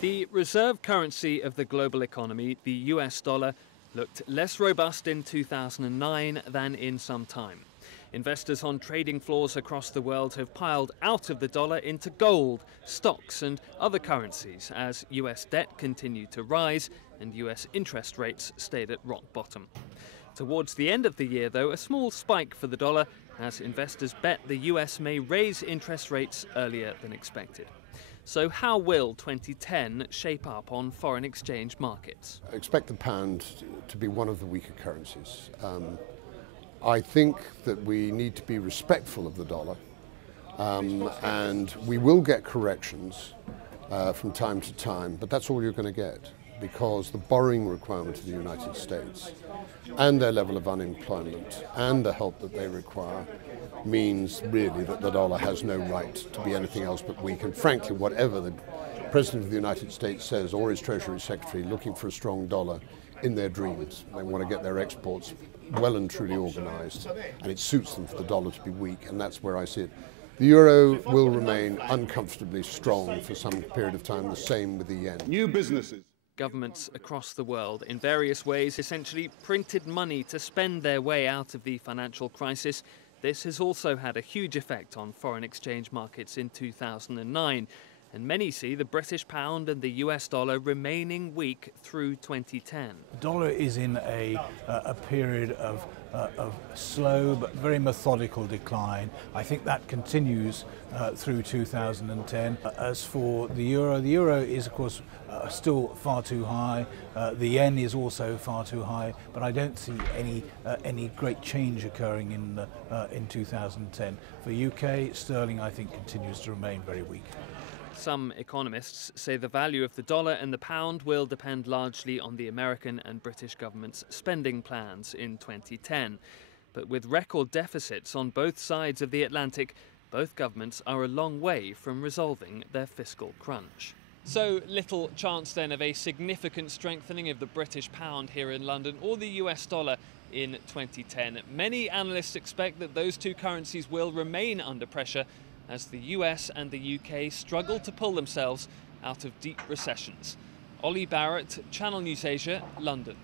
The reserve currency of the global economy, the US dollar, looked less robust in 2009 than in some time. Investors on trading floors across the world have piled out of the dollar into gold, stocks and other currencies as US debt continued to rise and US interest rates stayed at rock bottom. Towards the end of the year, though, a small spike for the dollar as investors bet the US may raise interest rates earlier than expected. So how will 2010 shape up on foreign exchange markets? I expect the pound to be one of the weaker currencies. I think that we need to be respectful of the dollar, and we will get corrections from time to time, but that's all you're going to get, because the borrowing requirement of the United States and their level of unemployment and the help that they require means really that the dollar has no right to be anything else but weak. And frankly, whatever the President of the United States says or his Treasury Secretary, looking for a strong dollar in their dreams. They want to get their exports well and truly organized, and it suits them for the dollar to be weak, and that's where I see it. The euro will remain uncomfortably strong for some period of time, the same with the yen. New businesses. Governments across the world, in various ways, essentially printed money to spend their way out of the financial crisis. This has also had a huge effect on foreign exchange markets in 2009, and many see the British pound and the US dollar remaining weak through 2010. The dollar is in a period of slow but very methodical decline. I think that continues through 2010. As for the euro is of course still far too high. The yen is also far too high, but I don't see any great change occurring in 2010. For UK, sterling I think continues to remain very weak. Some economists say the value of the dollar and the pound will depend largely on the American and British governments' spending plans in 2010. But with record deficits on both sides of the Atlantic, both governments are a long way from resolving their fiscal crunch. So little chance then of a significant strengthening of the British pound here in London or the US dollar in 2010. Many analysts expect that those two currencies will remain under pressure as the US and the UK struggle to pull themselves out of deep recessions. Olly Barratt, Channel News Asia, London.